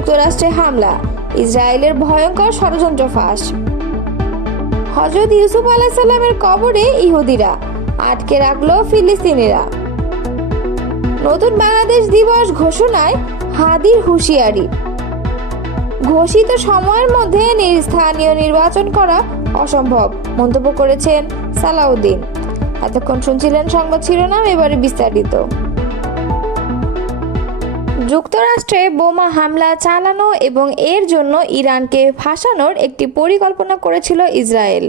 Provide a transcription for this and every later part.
যুক্তরাষ্ট্রে হামলা, ইসরায়েলের ভয়ঙ্কর ষড়যন্ত্র ফাঁস। হযরত ইউসুফ আলাইহিস সালামের কবরে ইহুদিরা, আটকে রাখলো ফিলিস্তিনিরা। নতুন বাংলাদেশ দিবস ঘোষণায় হাদির হুঁশিয়ারি, ঘোষিত সময়ের মধ্যে স্থানীয় নির্বাচন করা অসম্ভব মন্তব্য করেছেন সালাউদ্দিন। এতক্ষণ শুনছিলেন সংবাদ শিরোনাম, এবারে বিস্তারিত। যুক্তরাষ্ট্রে বোমা হামলা চালানো এবং এর জন্য ইরানকে ফাঁসানোর একটি পরিকল্পনা করেছিল ইসরায়েল।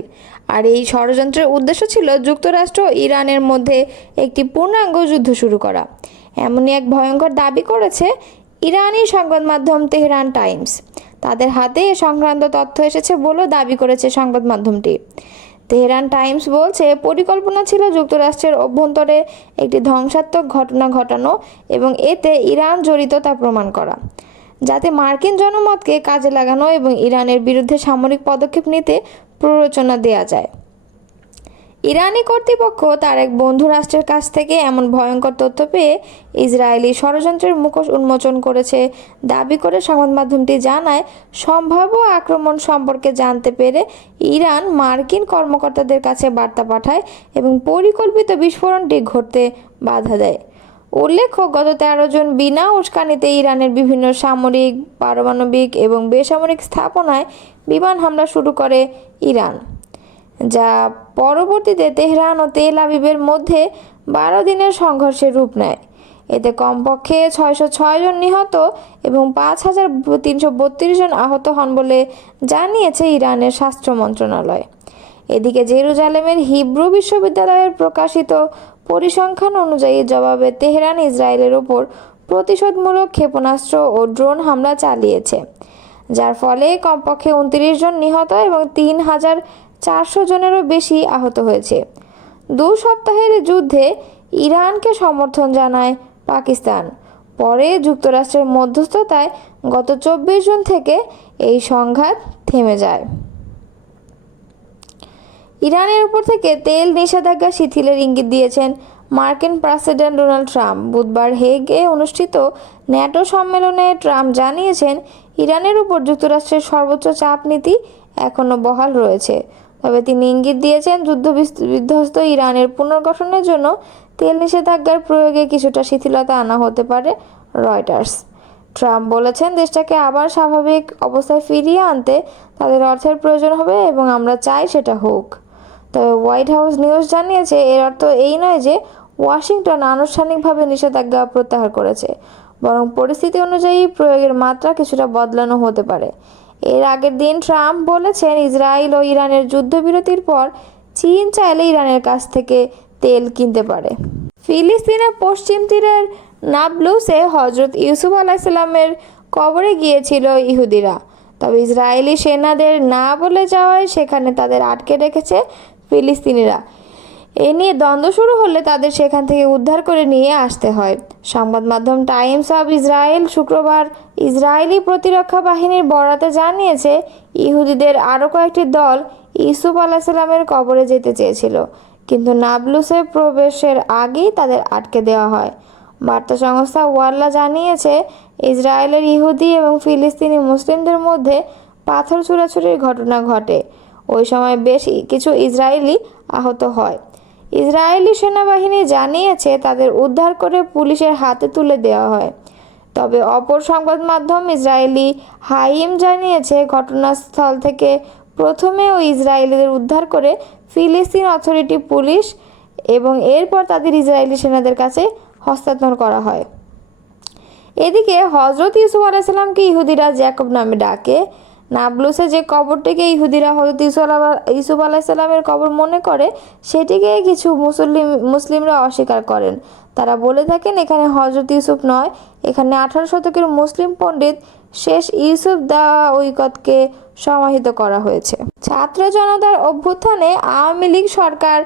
আর এই ষড়যন্ত্রের উদ্দেশ্য ছিল যুক্তরাষ্ট্র ও ইরানের মধ্যে একটি পূর্ণাঙ্গ যুদ্ধ শুরু করা। এমনই এক ভয়ঙ্কর দাবি করেছে ইরানি সংবাদ মাধ্যম তেহরান টাইমস। তাদের হাতে এ সংক্রান্ত তথ্য এসেছে বলেও দাবি করেছে সংবাদ মাধ্যমটি। তেহরান টাইমস বলছে, পরিকল্পনা ছিল যুক্তরাষ্ট্রের অভ্যন্তরে একটি ধ্বংসাত্মক ঘটনা ঘটানো এবং এতে ইরান জড়িত তা প্রমাণ করা, যাতে মার্কিন জনমতকে কাজে লাগানো এবং ইরানের বিরুদ্ধে সামরিক পদক্ষেপ নিতে প্ররোচনা দেওয়া যায়। ইরানি কর্তৃপক্ষ তার এক বন্ধু রাষ্ট্রের কাছ থেকে এমন ভয়ঙ্কর তথ্য পেয়ে ইসরায়েলি ষড়যন্ত্রের মুখোশ উন্মোচন করেছে দাবি করে সংবাদ মাধ্যমটি জানায়, সম্ভাব্য আক্রমণ সম্পর্কে জানতে পেরে ইরান মার্কিন কর্মকর্তাদের কাছে বার্তা পাঠায় এবং পরিকল্পিত বিস্ফোরণটি ঘটতে বাধা দেয়। উল্লেখ্য, গত 13 জুন বিনা উস্কানিতে ইরানের বিভিন্ন সামরিক, পারমাণবিক এবং বেসামরিক স্থাপনায় বিমান হামলা শুরু করে ইরান, যা পরবর্তীতে তেহরান ও তেল আবিবের মধ্যে 12 দিনের সংঘর্ষের রূপ নেয়। এতে কমপক্ষে 606 জন নিহত এবং 5332 জন আহত হন বলে জানিয়েছে ইরানের স্বাস্থ্য মন্ত্রণালয়। এদিকে জেরুজালেমের হিব্রু বিশ্ববিদ্যালয়ের প্রকাশিত পরিসংখ্যান অনুযায়ী জবাবে তেহরান ইসরায়েলের ওপর প্রতিশোধমূলক ক্ষেপণাস্ত্র ও ড্রোন হামলা চালিয়েছে, যার ফলে কমপক্ষে 29 জন নিহত এবং 3400 জনেরও বেশি আহত হয়েছে। 2 সপ্তাহের যুদ্ধে ইরানকে সমর্থন জানায় পাকিস্তান। পরে যুক্তরাষ্ট্রের মধ্যস্থতায় গত 24 জুন থেকে এই সংঘাত থেমে যায়। ইরানের উপর থেকে তেল নিষেধাজ্ঞা শিথিলের ইঙ্গিত দিয়েছেন মার্কিন প্রেসিডেন্ট ডোনাল্ড ট্রাম্প। বুধবার হেগে অনুষ্ঠিত ন্যাটো সম্মেলনে ট্রাম্প জানিয়েছেন, ইরানের উপর যুক্তরাষ্ট্রের সর্বোচ্চ চাপ নীতি এখনও বহাল রয়েছে। তবে তিনি ইঙ্গিত দিয়েছেন, যুদ্ধবিধ্বস্ত ইরানের পুনর্গঠনের জন্য তেল নিষেধাজ্ঞার প্রয়োগে কিছুটা শিথিলতা আনা হতে পারে। রয়টার্স। ট্রাম্প বলেছেন, দেশটাকে আবার স্বাভাবিক অবস্থায় ফিরিয়ে আনতে তাদের অর্থের প্রয়োজন হবে এবং আমরা চাই সেটা হোক। তবে হোয়াইট হাউস নিউজ জানিয়েছে, এর অর্থ এই নয় যে ওয়াশিংটন আনুষ্ঠানিকভাবে নিষেধাজ্ঞা প্রত্যাহার করেছে, বরং পরিস্থিতি অনুযায়ী প্রয়োগের মাত্রা কিছুটা বদলানো হতে পারে। এর আগের দিন ট্রাম্প বলেছেন, ইসরায়েল ও ইরানের যুদ্ধবিরতির পর চীন চাইলে ইরানের কাছ থেকে তেল কিনতে পারে। ফিলিস্তিনের পশ্চিম তীরের নাবলুসে হযরত ইউসুফ আলাইহিস সালামের কবরে গিয়েছিল ইহুদিরা। তবে ইসরায়েলি সেনাদের না বলে যাওয়ায় সেখানে তাদের আটকে রেখেছে ফিলিস্তিনিরা। এ নিয়ে দ্বন্দ্ব শুরু হলে তাদের সেখান থেকে উদ্ধার করে নিয়ে আসতে হয়। সংবাদ মাধ্যম টাইমস অব ইসরায়েল শুক্রবার ইসরায়েলি প্রতিরক্ষা বাহিনীর বরাতে জানিয়েছে, ইহুদিদের আরও কয়েকটি দল ইউসুফ আলাইহিস সালামের কবরে যেতে চেয়েছিল, কিন্তু নাবলুসে প্রবেশের আগেই তাদের আটকে দেওয়া হয়। বার্তা সংস্থা ওয়াল্লা জানিয়েছে, ইসরায়েলের ইহুদি এবং ফিলিস্তিনি মুসলিমদের মধ্যে পাথর ছোড়াছুড়ির ঘটনা ঘটে। ওই সময় বেশ কিছু ইসরায়েলি আহত হয়। ইসরায়েলি সেনাবাহিনী জানিয়েছে, তাদের উদ্ধার করে পুলিশের হাতে তুলে দেওয়া হয়। তবে অপর সংবাদ মাধ্যম ইসরায়েলি হাইম জানিয়েছে, ঘটনাস্থল থেকে প্রথমে ওই ইসরায়েলিদের উদ্ধার করে ফিলিস্তিন অথরিটি পুলিশ এবং এরপর তাদের ইসরায়েলি সেনাদের কাছে হস্তান্তর করা হয়। এদিকে হযরত ইউসুফ আলাইহিস সালামকে ইহুদিরা জ্যাকব নামে ডাকে। নাবলুসে যে কবরটিকে ইহুদিরা হযরত ইউসুফ আলাইহিস সালামের কবর মনে করে, সেটিকে কিছু মুসলিমরা অস্বীকার করেন। তারা বলে থাকেন, এখানে হযরত ইউসুফ নয়, এখানে 18 শতকের মুসলিম পণ্ডিত শেষ ইউসুফ দাওয়িকতকে সমাহিত করা হয়েছে। ছাত্র জনতার অভ্যুত্থানে আওয়ামী লীগ সরকার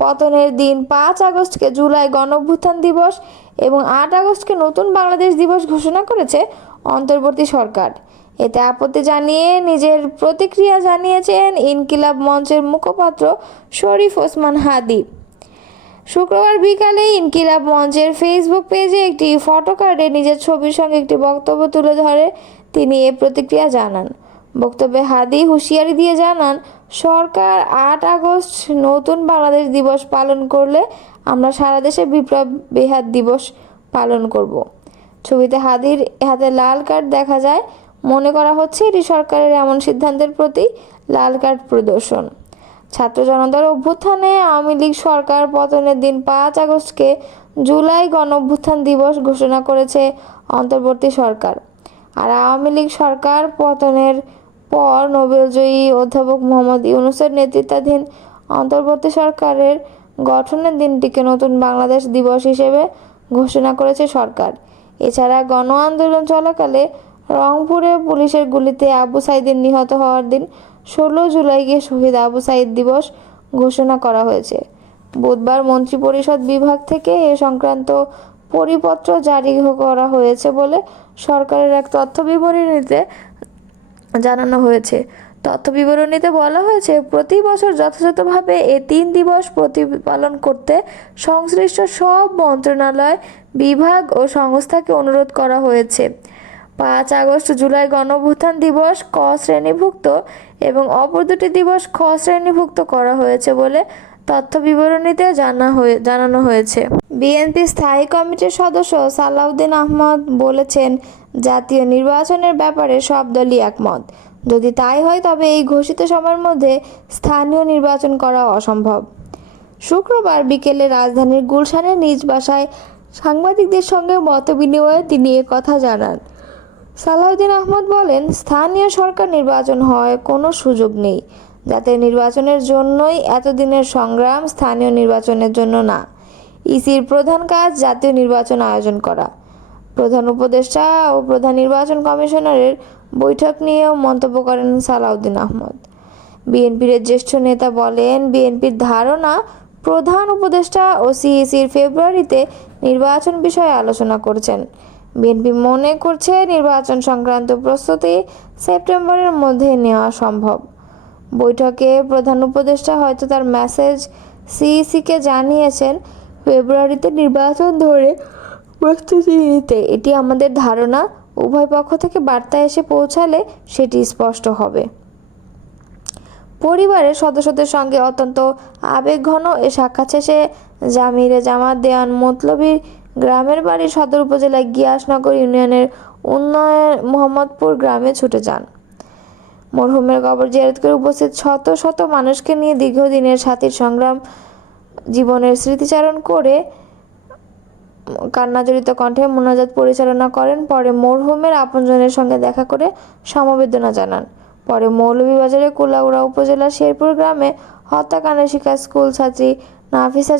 পতনের দিন 5 আগস্টকে জুলাই গণঅভ্যুত্থান দিবস এবং 8 আগস্টকে নতুন বাংলাদেশ দিবস ঘোষণা করেছে অন্তর্বর্তী সরকার। এতে আপত্তি জানিয়ে নিজের প্রতিক্রিয়া জানিয়েছেন ইনকিলাব মঞ্চের মুখপাত্র শরীফ ওসমান হাদি। শুক্রবার বিকালে ইনকিলাব মঞ্চের ফেসবুক পেজে একটি ফটো কার্ডে নিজের ছবির সঙ্গে একটি বক্তব্য তুলে ধরে তিনি এ প্রতিক্রিয়া জানান। বক্তব্যে হাদি হুঁশিয়ারি দিয়ে জানান, সরকার ৮ আগস্ট নতুন বাংলাদেশ দিবস পালন করলে আমরা সারা দেশে বিপ্লব বেহাত দিবস পালন করব। ছবিতে হাদির হাতে লাল কার্ড দেখা যায়। মনে করা হচ্ছে এটি সরকারের এমন সিদ্ধান্তের প্রতি লাল কার্ড প্রদর্শন। ছাত্র জনতার অভ্যুত্থানে আওয়ামী লীগ সরকার পতনের দিন ৫ আগস্টকে জুলাই গণঅভ্যুত্থান দিবস ঘোষণা করেছে অন্তর্বর্তী সরকার। আর আওয়ামী লীগ সরকার পতনের পর নোবেলজয়ী অধ্যাপক মোহাম্মদ ইউনূসের নেতৃত্বাধীন অন্তর্বর্তী সরকারের গঠনের দিনটিকে নতুন বাংলাদেশ দিবস হিসেবে ঘোষণা করেছে সরকার। এছাড়া গণ আন্দোলন চলাকালে রংপুরে পুলিশের গুলিতে আবু সাঈদের নিহত হওয়ার দিন ১৬ জুলাইকে শহীদ আবু সাঈদ দিবস ঘোষণা করা হয়েছে। বুধবার মন্ত্রিপরিষদ বিভাগ থেকে এ সংক্রান্ত পরিপত্র জারি করা হয়েছে বলে সরকারের এক তথ্য বিবরণীতে জানানো হয়েছে। তথ্য বিবরণীতে বলা হয়েছে, প্রতি বছর যথাযথভাবে এ ৩ দিবস প্রতিপালন করতে সংশ্লিষ্ট সব মন্ত্রণালয়, বিভাগ ও সংস্থাকে অনুরোধ করা হয়েছে। ৫ আগস্ট জুলাই গণঅভ্যুত্থান দিবস ক শ্রেণীভুক্ত এবং অপর দুটি দিবস খ শ্রেণীভুক্ত করা হয়েছে বলে তথ্য বিবরণীতে জানানো হয়েছে। বিএনপি স্থায়ী কমিটির সদস্য সালাউদ্দিন আহমদ বলেছেন, জাতীয় নির্বাচনের ব্যাপারে সব দলই একমত। যদি তাই হয় তবে এই ঘোষিত সময়ের মধ্যে স্থানীয় নির্বাচন করা অসম্ভব। শুক্রবার বিকেলে রাজধানীর গুলশানের নিজ বাসায় সাংবাদিকদের সঙ্গে মতবিনিময়ে তিনি কথা জানান। সালাউদ্দিন আহমদ বলেন, স্থানীয় সরকার নির্বাচন হয় কোনো সুযোগ নেই। জাতীয় নির্বাচনের জন্যই এতদিনের সংগ্রাম, স্থানীয় নির্বাচনের জন্য না। ইসির প্রধান কাজ জাতীয় নির্বাচন আয়োজন করা। প্রধান উপদেষ্টা ও প্রধান নির্বাচন কমিশনারের বৈঠক নিয়েও মন্তব্য করেন সালাউদ্দিন আহমদ। বিএনপির জ্যেষ্ঠ নেতা বলেন, বিএনপির ধারণা প্রধান উপদেষ্টা ও সিইসির ফেব্রুয়ারিতে নির্বাচন বিষয়ে আলোচনা করছেন। বিএনপি মনে করছে নির্বাচন সংক্রান্ত প্রস্তুতি সেপ্টেম্বরের মধ্যে নেওয়া সম্ভব। বৈঠকে প্রধান উপদেষ্টা হয়তো তার মেসেজ সিইসিকে জানিয়েছেন, ফেব্রুয়ারিতে নির্বাচন ধরে প্রস্তুতি নিতে। এটি আমাদের ধারণা। উভয় পক্ষ থেকে বার্তা এসে পৌঁছালে সেটি স্পষ্ট হবে। পরিবারের সদস্যদের সঙ্গে অত্যন্ত আবেগঘন এ সাক্ষাৎ শেষে জামিরে জামাত দেওয়ান মতলবীর গ্রামের বাড়ি সদর উপজেলায় গিয়াসনগর ইউনিয়নের মোহাম্মদপুর গ্রামে ছুটে যান। মরহুমের কবর জিয়ারত করে উপস্থিত শত শত মানুষকে নিয়ে দীর্ঘদিনের সাথীর সংগ্রাম, জীবনের স্মৃতিচারণ করে কান্নাজড়িত কণ্ঠে মোনাজাত পরিচালনা করেন। পরে মরহুমের আপনজনের সঙ্গে দেখা করে সমবেদনা জানান। পরে মৌলভীবাজারের কুলাউড়া উপজেলার শেরপুর গ্রামে হত্যাকাণ্ডের শিকার স্কুল ছাত্রী নাফিসা